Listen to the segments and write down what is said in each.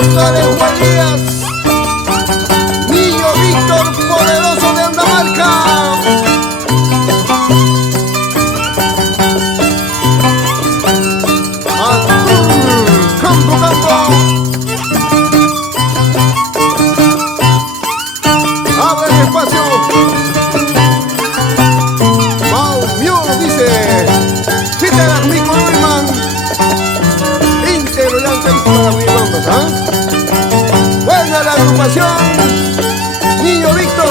González Juanías, Niño Víctor Poderoso de Andamarca. Campo, campo. Abre el espacio. Mau Miu dice: Peter Mico Neumann. Íntegro y antes para mi bandas, ¿ah? Buena la agrupación Niño Víctor.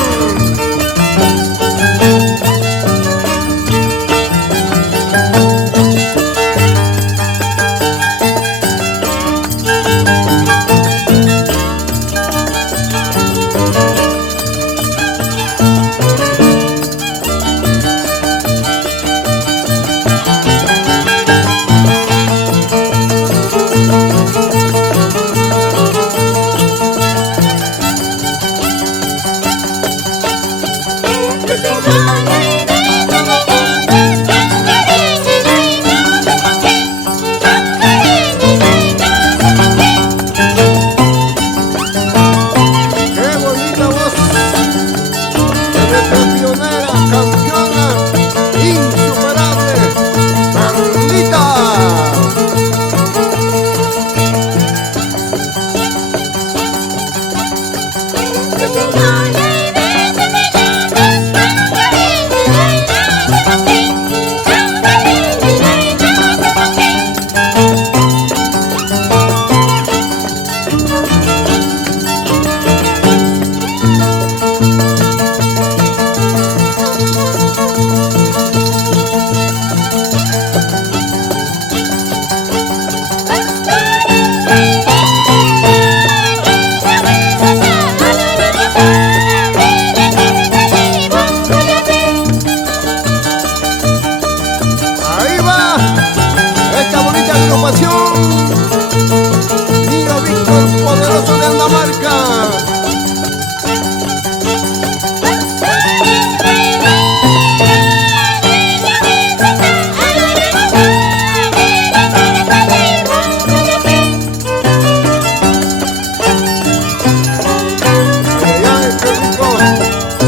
Niño Víctor Poderoso de Andamarca.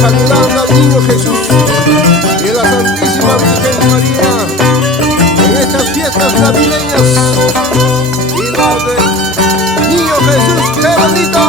Saludando al Niño Jesús y a la Santísima Virgen María en estas fiestas navideñas. Y la de Niño Jesús, qué bonito.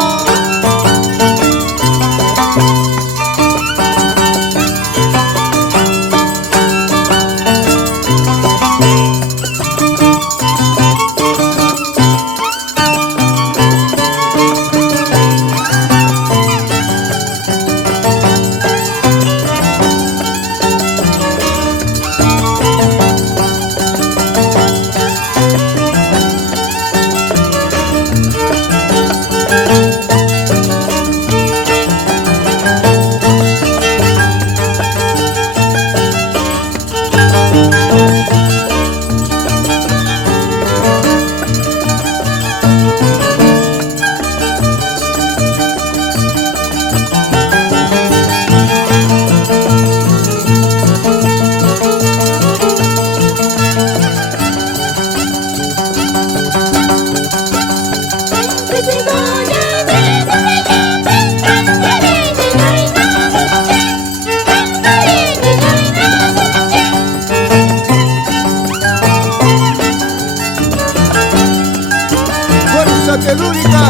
Telúrica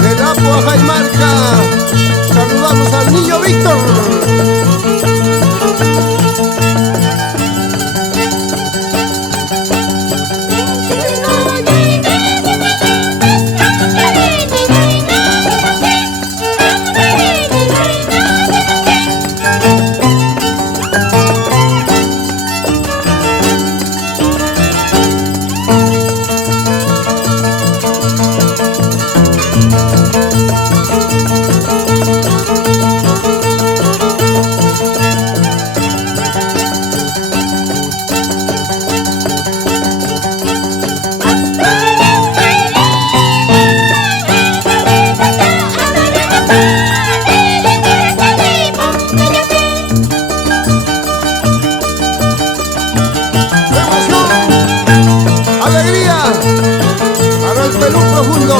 del Apua Jaimarca. Saludamos al Niño Víctor. Alegría para el Perú profundo.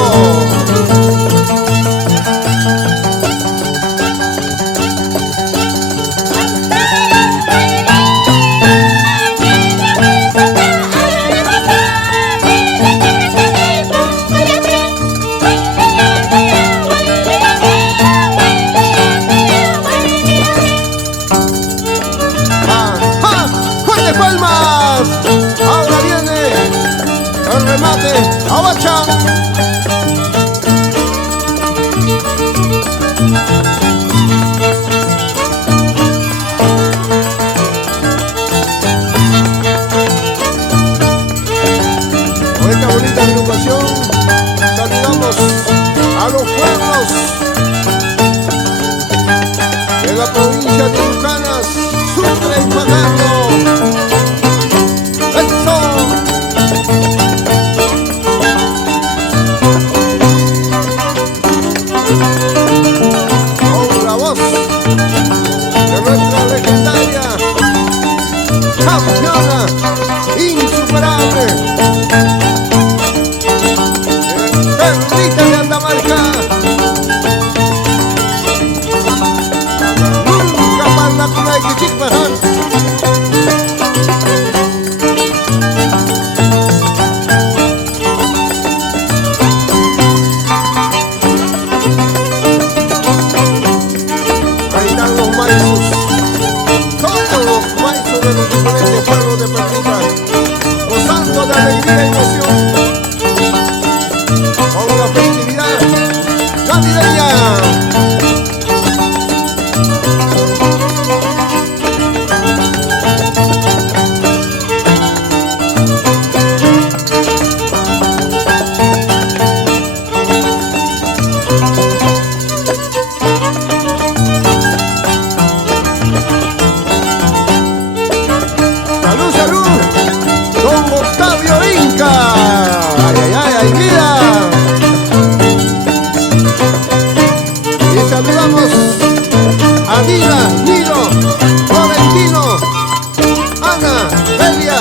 el remate, abacha. Con esta bonita agrupación saludamos a los pueblos de la provincia de Lucanas, Sucre y Fajardo. ¡Eso! Con la voz de nuestra legendaria campeona insuperable, Perlita de Andamarca. Nunca parla con la que chicmajan. Ahí están los maizos, todos los maizos de los diferentes pueblos de Perlita, gozando de alegría y emoción con la festividad navideña. ¡Salud, salud! Don Octavio Inca. ¡Ay, ay, ay, ay, vida! Y saludamos a Dina, Nilo, Florentino, Ana, Delia,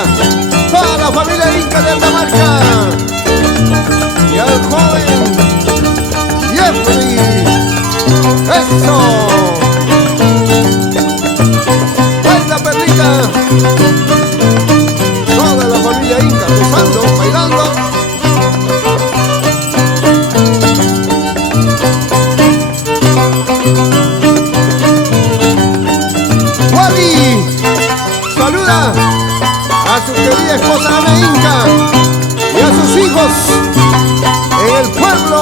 toda la familia Inca de Andamarca. Y al joven Jeffrey. ¡Eso! ¡Baila, Perlita! Toda la familia Inca gozando, bailando. Wally saluda a su querida esposa Ana Inca y a sus hijos en el pueblo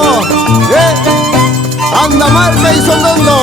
de Andamarca y Sondondo.